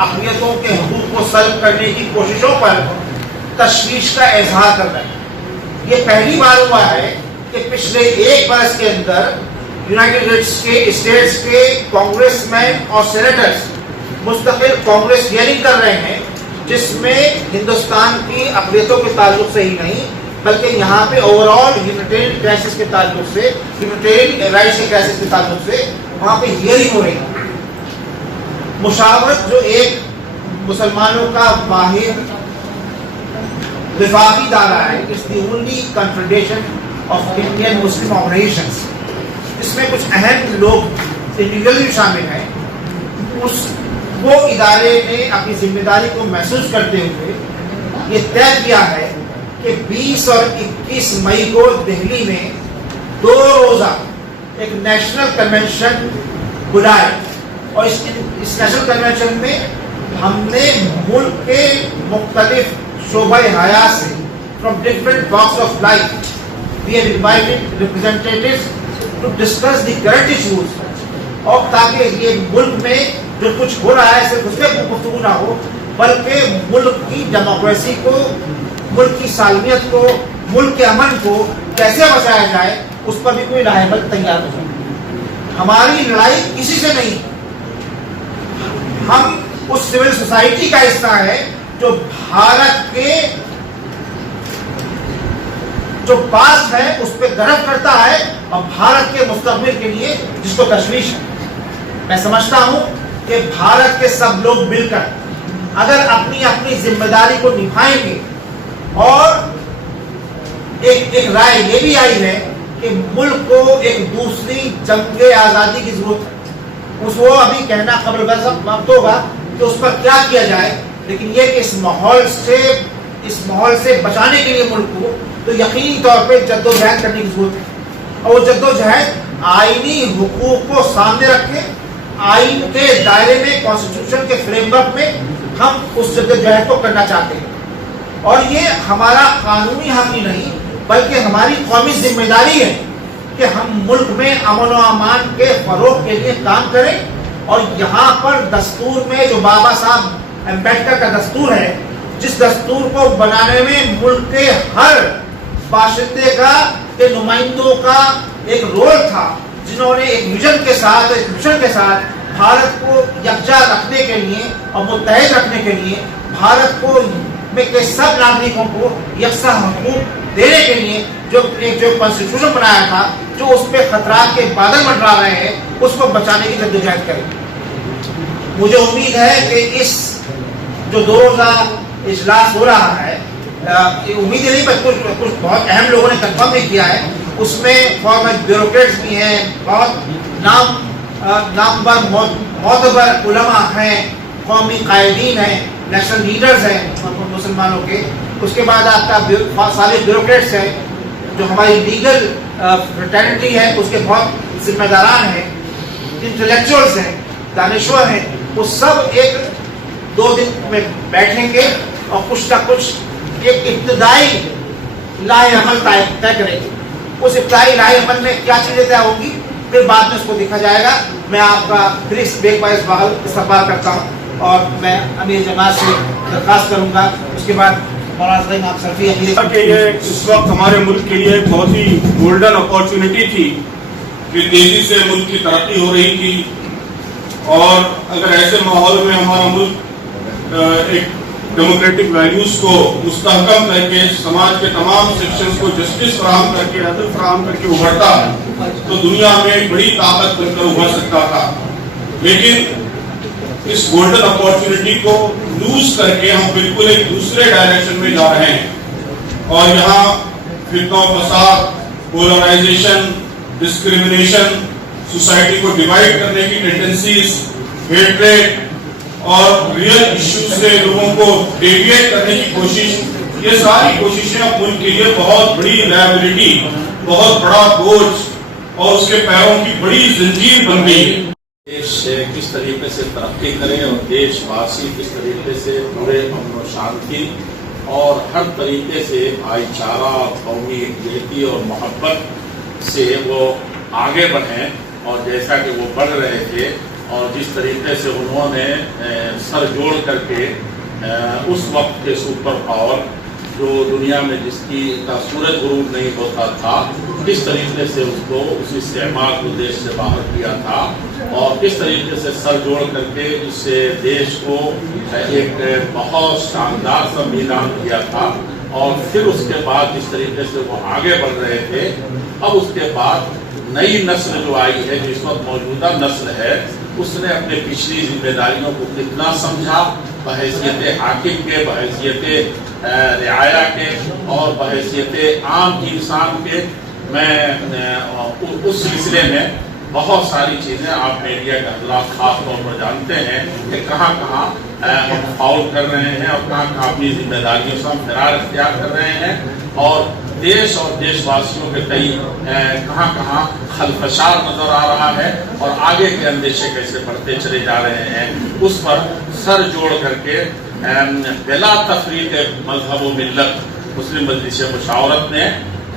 اقلیتوں کے حقوق کو سلب کرنے کی کوششوں پر تشویش کا اظہار کر رہے ہیں۔ یہ پہلی بار ہوا ہے کہ پچھلے ایک برس کے اندر یونائیٹڈ اسٹیٹس کے کانگریس مین اور سینیٹرز مستقل کانگریس ہیئرنگ کر رہے ہیں، جس میں ہندوستان کی اقلیتوں کے تعلق سے ہی نہیں بلکہ یہاں پہ اوور آل ہیومینیٹیرین کرائسس کے تعلق سے، ہیومینیٹیرین رائٹس کے کرائسس کے تعلق سے وہاں پہ ہیئرنگ ہو رہی ہے۔ مشاورت جو ایک مسلمانوں کا واحد وفاقی ادارہ ہے، اس the only confederation of Indian Muslim organisations, اس میں کچھ اہم لوگ انڈیویجول بھی شامل ہیں۔ وہ ادارے نے اپنی ذمہ داری کو محسوس کرتے ہوئے یہ طے کیا ہے کہ 20 اور 21 مئی کو دہلی میں 2 روزہ ایک نیشنل کنونشن بلائے، اور اس نیشنل کنونشن میں ہم نے ملک کے مختلف شعبہ حیات سے from different walks of life we have invited representatives to discuss the current issues، اور تاکہ یہ ملک میں جو کچھ ہو رہا ہے صرف اس پہ گفتگو نہ ہو بلکہ ملک کی ڈیموکریسی کو، ملک کی سالمیت کو، ملک کے امن کو کیسے بچایا جائے اس پر بھی کوئی راہ حل تیار ہو۔ ہماری لڑائی کسی سے نہیں، ہم اس سول سوسائٹی کا حصہ ہے جو بھارت کے جو پاس ہے اس پہ گرو کرتا ہے اور بھارت کے مستقبل کے لیے جس کو تشویش ہے۔ میں سمجھتا ہوں کہ بھارت کے سب لوگ مل کر اگر اپنی اپنی ذمہ داری کو نبھائیں گے، اور ایک رائے یہ بھی آئی ہے کہ ملک کو ایک دوسری جنگ آزادی کی ضرورت ہے، اس وہ ابھی کہنا قبل وقت ہوگا کہ اس پر کیا کیا جائے، لیکن یہ کہ اس ماحول سے بچانے کے لیے ملک کو تو یقینی طور پہ جدوجہد کرنے کی ضرورت ہے، اور وہ جدوجہد آئینی حقوق کو سامنے رکھے، آئین کے دائرے میں، کانسٹیٹیوشن کے فریم ورک میں ہم اس جدوجہد کو کرنا چاہتے ہیں، اور یہ ہمارا قانونی حق ہی نہیں بلکہ ہماری قومی ذمہ داری ہے کہ ہم ملک میں امن و امان کے فروغ کے لیے کام کریں، اور یہاں پر دستور میں جو بابا صاحب امبیڈکر کا دستور ہے، جس دستور کو بنانے میں ملک کے ہر باشندے کا، کے نمائندوں کا ایک رول تھا، جنہوں نے ایک ویژن کے ساتھ، ایک مشن کے ساتھ بھارت کو یکجا رکھنے کے لیے اور متحد رکھنے کے لیے، بھارت کو میں کے سب ناگرکوں کو یکساں حقوق دینے کے لیے جو کانسٹیٹیوشن بنایا تھا، جو اس پہ خطرات کے بادل منڈرا رہے ہیں، اس کو بچانے کی جدوجہد کریں۔ مجھے امید ہے کہ اس جو 2 روزہ اجلاس ہو رہا ہے، امید نہیں بلکہ کچھ بہت اہم لوگوں نے کنفرم بھی کیا ہے، اس میں فارمر بیوروکریٹس بھی ہیں، بہت نامور معتبر علماء ہیں، قومی قائدین ہیں، نیشنل لیڈرز ہیں مسلمانوں کے، اس کے بعد آپ کا سابق بیوروکریٹس ہیں، جو ہماری لیگل فریٹرنٹی ہے اس کے بہت ذمہ داران ہیں، انٹلیکچوئلز ہیں، دانشور ہیں، وہ سب ایک 2 دن میں بیٹھیں گے اور کچھ نہ کچھ ایک ابتدائی لائحہ عمل طے کریں گے۔ اس ابتدائی لائحہ عمل میں کیا چیزیں طے ہوں گی، پھر بعد میں اس کو دیکھا جائے گا۔ میں آپ کا پھر اس بیک بائی بحال استقبال کرتا ہوں، اور میں امیر جماعت سے درخواست کروں گا، اس کے بعد مولانا آپ سلفی کہ یہ اس وقت ہمارے ملک کے لیے بہت ہی گولڈن اپارچونٹی تھی کہ تیزی سے ملک کی ترقی ہو رہی تھی، اور اگر ایسے ماحول میں ہمارا ملک ایک ڈیموکریٹک ویلیوز کو مستحکم کر کے سماج کے تمام سیکشنز کو جسٹس فراہم کر کے، عدل فراہم کر کے ابھرتا تو دنیا میں ایک بڑی طاقت بن کر ابھر سکتا تھا، لیکن اس گولڈن اپارچونٹی کو لوز کر کے ہم بالکل ایک دوسرے ڈائریکشن میں جا رہے ہیں، اور یہاں فتنہ و فساد، پولرائزیشن، ڈسکریمنیشن، سوسائٹی کو ڈیوائیڈ کرنے کی ٹینڈنسیز، ہیٹریڈ اور ریئل ایشوز سے لوگوں کو ڈیویٹ کرنے کی کوشش، یہ ساری کوششیں اب ملک کے لیے بہت بڑی لائبلٹی، بہت بڑا بوجھ اور اس کے پیروں کی بڑی زنجیر بن گئی۔ دیش کس طریقے سے ترقی کریں اور دیش واسی کس طریقے سے پورے امن و شانتی اور ہر طریقے سے بھائی چارہ، قومی یکجہتی اور محبت سے وہ آگے بڑھیں، اور جیسا کہ وہ بڑھ رہے تھے اور جس طریقے سے انہوں نے سر جوڑ کر کے اس وقت کے سپر پاور جو دنیا میں جس کی کا سورج غروب نہیں ہوتا تھا، کس طریقے سے اس کو اس استعمار کو دیش سے باہر کیا تھا، اور کس طریقے سے سر جوڑ کر کے اس سے دیش کو ایک بہت شاندار سنویدھان دیا تھا، اور پھر اس کے بعد جس طریقے سے وہ آگے بڑھ رہے تھے. اب اس کے بعد نئی نسل جو آئی ہے، جو اس وقت موجودہ نسل ہے، اس نے اپنے پچھلی ذمہ داریوں کو کتنا سمجھا، بحیثیت حاکم کے، بحیثیت رعایا کے اور بحیثیت عام انسان کے. میں اس سلسلے میں بہت ساری چیزیں آپ میڈیا کے حضرات خاص طور پر جانتے ہیں کہ کہاں کہاں ہم فاؤل کر رہے ہیں اور کہاں کہاں اپنی ذمہ داریوں سے ہم فرار اختیار کر رہے ہیں، اور دیش اور دیش واسیوں کے تئیں کہاں کہاں خلفشار نظر آ رہا ہے، اور آگے کے اندیشے کیسے بڑھتے چلے جا رہے ہیں. اس پر سر جوڑ کر کے بلا تفریق مذہب و ملت مسلم مجلس مشاورت نے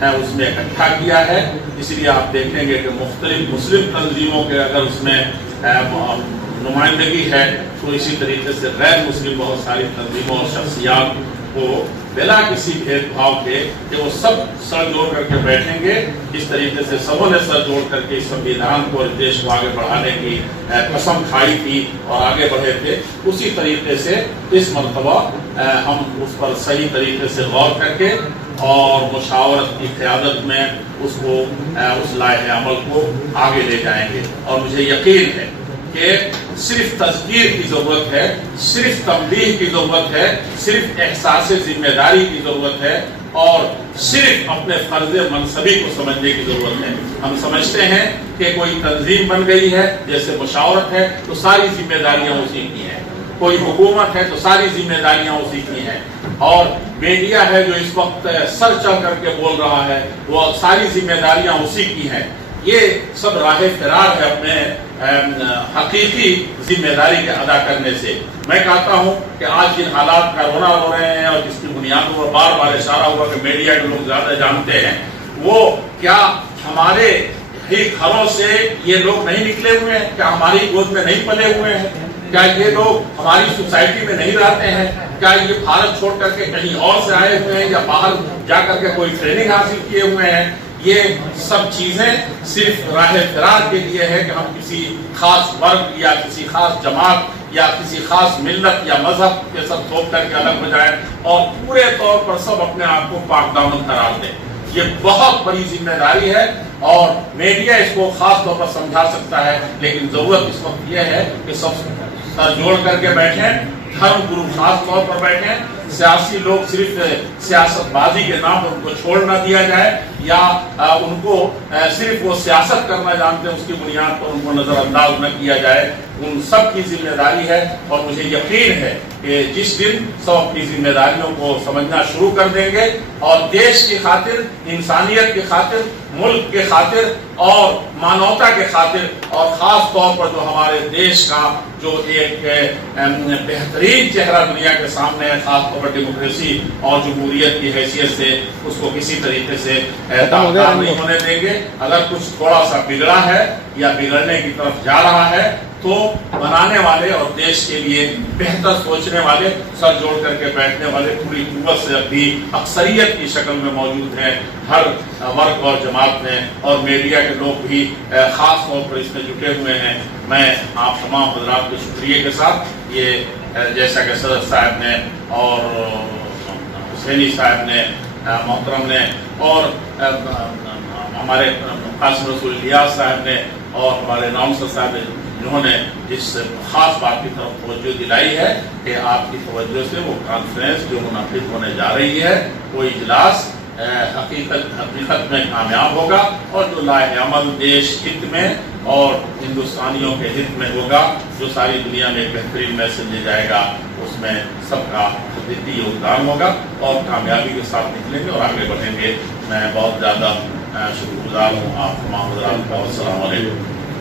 اس میں اکٹھا کیا ہے. اس لیے آپ دیکھیں گے کہ مختلف مسلم تنظیموں کے اگر اس میں نمائندگی ہے تو اسی طریقے سے غیر مسلم بہت ساری تنظیموں اور شخصیات کو بلا کسی بھید بھاؤ کے کہ وہ سب سر جوڑ کر کے بیٹھیں گے. اس طریقے سے سبوں نے سر جوڑ کر کے اس سنویدھان کو اور دیش کو آگے بڑھانے کی قسم کھائی تھی اور آگے بڑھے تھے، اسی طریقے سے اس مرتبہ ہم اس پر صحیح طریقے سے غور کر کے اور مشاورت کی قیادت میں اس کو اس لائحہ عمل کو آگے لے جائیں گے. اور مجھے یقین ہے کہ صرف تذکیر کی ضرورت ہے، صرف تنبیہ کی ضرورت ہے، صرف احساس ذمہ داری کی ضرورت ہے، اور صرف اپنے فرض منصبی کو سمجھنے کی ضرورت ہے. ہم سمجھتے ہیں کہ کوئی تنظیم بن گئی ہے جیسے مشاورت ہے تو ساری ذمہ داریاں اسی کی ہیں، کوئی حکومت ہے تو ساری ذمہ داریاں اسی کی ہیں، اور میڈیا ہے جو اس وقت سر چڑھ کر کے بول رہا ہے وہ ساری ذمہ داریاں اسی کی ہیں. یہ سب راہ فرار ہے اپنے حقیقی ذمہ داری کے ادا کرنے سے. میں کہتا ہوں کہ آج جن حالات کا رونا رو رہے ہیں اور جس کی بنیادوں پر بار بار اشارہ ہوا کہ میڈیا کے لوگ زیادہ جانتے ہیں، وہ کیا ہمارے ہی گھروں سے یہ لوگ نہیں نکلے ہوئے ہیں؟ کیا ہماری گود میں نہیں پلے ہوئے ہیں؟ کیا یہ لوگ ہماری سوسائٹی میں نہیں رہتے ہیں؟ کیا یہ بھارت چھوڑ کر کے کہیں اور سے آئے ہوئے ہیں یا باہر جا کر کے کوئی ٹریننگ حاصل کیے ہوئے ہیں؟ یہ سب چیزیں صرف راہ فرار کے لیے ہے کہ ہم کسی خاص ورگ یا کسی خاص جماعت یا کسی خاص ملت یا مذہب کے سب تھوپ کر کے الگ ہو جائیں اور پورے طور پر سب اپنے آپ کو پاک دامن قرار دیں. یہ بہت بڑی ذمہ داری ہے اور میڈیا اس کو خاص طور پر سمجھا سکتا ہے، لیکن ضرورت اس وقت یہ ہے کہ سب سر جوڑ کر کے بیٹھیں، دھرم گرو خاص طور پر بیٹھیں. سیاسی لوگ صرف سیاست بازی کے نام پر ان کو چھوڑ نہ دیا جائے یا ان کو صرف وہ سیاست کرنا جانتے ہیں اس کی بنیاد پر ان کو نظر انداز نہ کیا جائے. ان سب کی ذمہ داری ہے اور مجھے یقین ہے کہ جس دن سب اپنی ذمہ داریوں کو سمجھنا شروع کر دیں گے اور دیش کی خاطر، انسانیت کی خاطر، ملک کے خاطر اور مانوتا کے خاطر، اور خاص طور پر جو ہمارے دیش کا جو ایک بہترین چہرہ دنیا کے سامنے ہے، خاص طور پر ڈیموکریسی اور جمہوریت کی حیثیت سے، اس کو کسی طریقے سے داغدار نہیں ہونے دیں گے. اگر کچھ تھوڑا سا بگڑا ہے یا بگڑنے کی طرف جا رہا ہے تو بنانے والے اور دیش کے لیے بہتر سوچنے والے، سر جوڑ کر کے بیٹھنے والے پوری قوت سے ابھی اکثریت کی شکل میں موجود ہیں ہر ورگ اور جماعت میں، اور میڈیا کے لوگ بھی خاص طور پر اس میں جٹے ہوئے ہیں. میں آپ تمام حضرات کے شکریہ کے ساتھ یہ جیسا کہ صدر صاحب نے اور حسینی صاحب نے، محترم نے، اور ہمارے قاسم رسول الیاس صاحب نے اور ہمارے نامزد صاحب نے، جنہوں نے جس خاص بات کی طرف توجہ دلائی ہے کہ آپ کی توجہ سے وہ کانفرنس جو منعقد ہونے جا رہی ہے، وہ اجلاس حقیقت میں کامیاب ہوگا اور جو لائحہ عمل دیش ہت میں اور ہندوستانیوں کے ہت میں ہوگا، جو ساری دنیا میں ایک بہترین میسج لے جائے گا، اس میں سب کا جدی یوگدان ہوگا اور کامیابی کے ساتھ نکلیں گے اور آگے بڑھیں گے. میں بہت زیادہ شکر گزار ہوں آپ تمام حضرات کا. السلام علیکم.